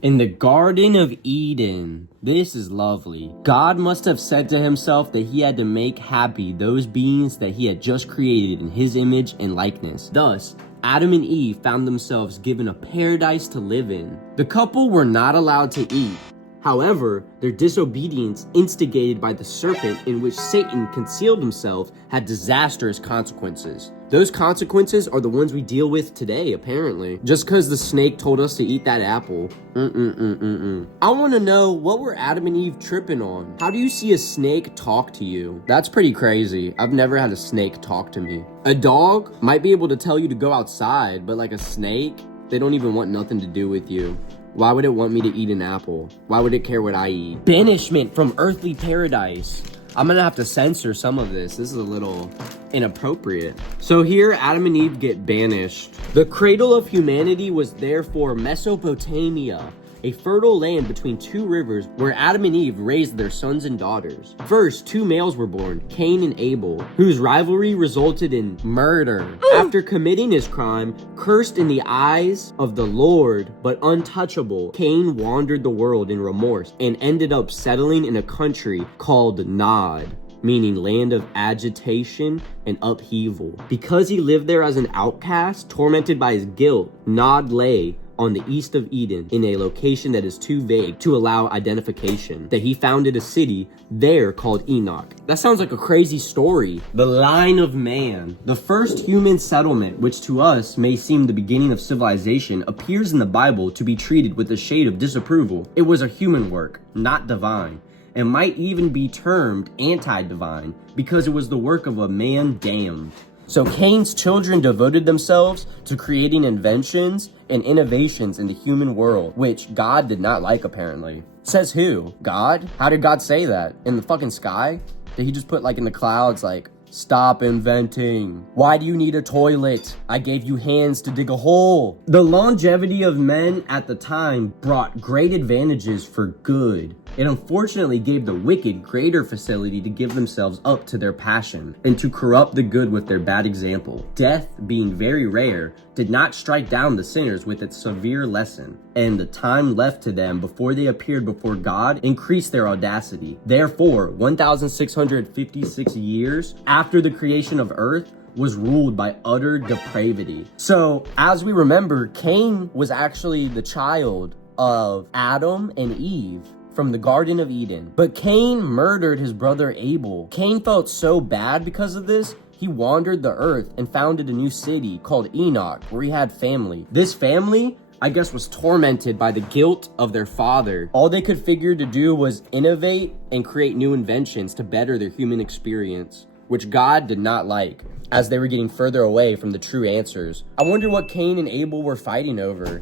In the Garden of Eden, this is lovely. God must have said to himself that he had to make happy those beings that he had just created in his image and likeness. Thus, Adam and Eve found themselves given a paradise to live in. The couple were not allowed to eat. However, their disobedience, instigated by the serpent in which Satan concealed himself, had disastrous consequences. Those consequences are the ones we deal with today, apparently. Just because the snake told us to eat that apple. I want to know, what were Adam and Eve tripping on? How do you see a snake talk to you? That's pretty crazy. I've never had a snake talk to me. A dog might be able to tell you to go outside, but like a snake, they don't even want nothing to do with you. Why would it want me to eat an apple? Why would it care what I eat? Banishment from earthly paradise. I'm gonna have to censor some of this. This is a little inappropriate. So here, Adam and Eve get banished. The cradle of humanity was therefore Mesopotamia, a fertile land between two rivers where Adam and Eve raised their sons and daughters. First, two males were born, Cain and Abel, whose rivalry resulted in murder. After committing his crime, cursed in the eyes of the Lord, but untouchable, Cain wandered the world in remorse and ended up settling in a country called Nod, meaning land of agitation and upheaval. Because he lived there as an outcast, tormented by his guilt, Nod lay on the east of Eden in a location that is too vague to allow identification, that he founded a city there called Enoch. That sounds like a crazy story. The line of man. The first human settlement, which to us may seem the beginning of civilization, appears in the Bible to be treated with a shade of disapproval. It was a human work, not divine, and might even be termed anti-divine because it was the work of a man damned. So Cain's children devoted themselves to creating inventions and innovations in the human world, which God did not like, apparently. Says who? God? How did God say that? In the fucking sky? Did he just put like in the clouds like, stop inventing? Why do you need a toilet? I gave you hands to dig a hole. The longevity of men at the time brought great advantages for good. It unfortunately gave the wicked greater facility to give themselves up to their passion and to corrupt the good with their bad example. Death, being very rare, did not strike down the sinners with its severe lesson, and the time left to them before they appeared before God increased their audacity. Therefore, 1,656 years after the creation of earth was ruled by utter depravity. So, as we remember, Cain was actually the child of Adam and Eve from the Garden of Eden. But Cain murdered his brother Abel. Cain felt so bad because of this, he wandered the earth and founded a new city called Enoch, where he had family. This family, I guess, was tormented by the guilt of their father. All they could figure to do was innovate and create new inventions to better their human experience, which God did not like, as they were getting further away from the true answers. I wonder what Cain and Abel were fighting over.